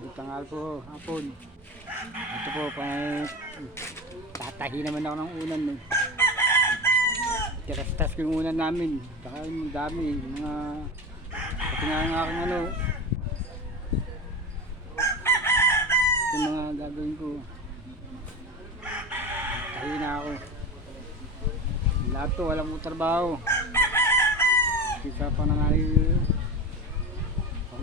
good tanghal po, hapon. Ito po, pa, tatahi naman ako ng unan eh. Tirastas ko yung unan namin. Saka yung dami, mga, pati nga ang aking ano, yung mga gagawin ko. Tahi na ako. Lahat to, walang trabaho. Isa pa nanay,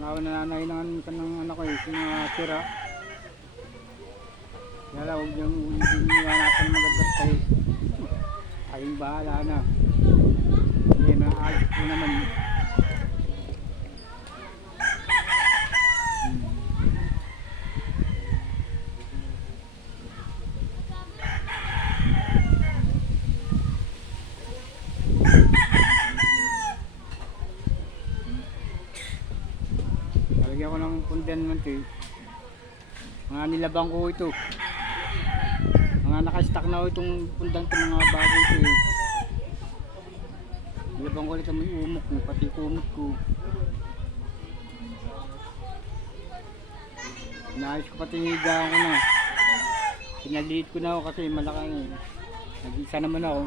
pangawa na ng minsan ng anak ko eh, yung mga sira. Kaya lang, huwag niyang hindi natin magandang tayo. Ayong bahala na. Hindi, maalis ko naman. Lalagyan ko ng condensement eh. Mga nilabang ko ito. Mga nakastock na ko itong pundang ito mga bago ito eh. Nilabang ko ulit ang umok mo, pati kumot ko. Naayos ko pati higaan ko na. Pinaliit ko na ako kasi malaki eh. Nag-isa naman ako.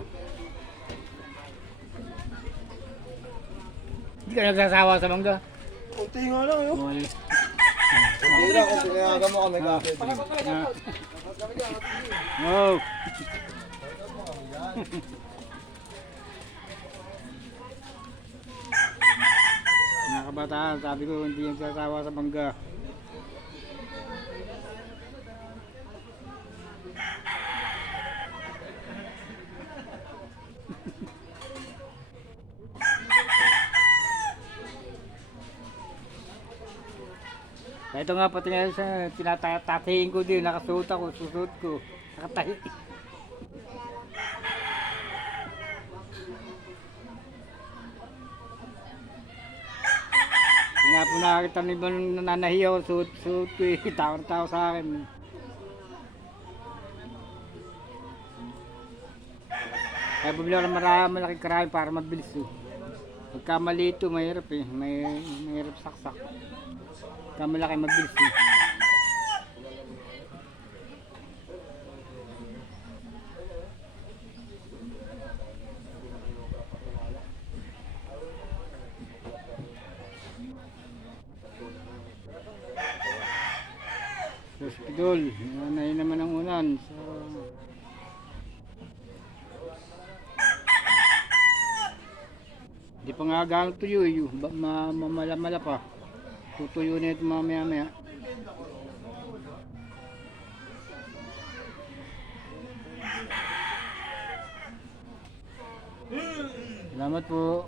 Hindi ka nagsasawa sa mangga. Kunti nga lang yun. Hindi lang kung pinayagan mo kami kapit. Oh. Mga kabataan, sabi ko hindi yung sasawa sa bangga. Ito nga pati nga sa tinatatahiin ko din, nakasuot ako, susuot ko, nakatahi. Nga po nakakita ng ibang nananahi ako, suot, suot ko eh, tao-tao sa akin. Kaya bumili ako ng marami, malaking karami para mabilis eh. Pagka mali ito, mahirap eh, may, mahirap saksak. Pagka malaki, mabilis eh. Hospital, nanay naman ang unan. So, Di pa nga gano'ng tuyo eh. mamala-mala pa. Tutuyo na ito mamaya maya. Salamat po.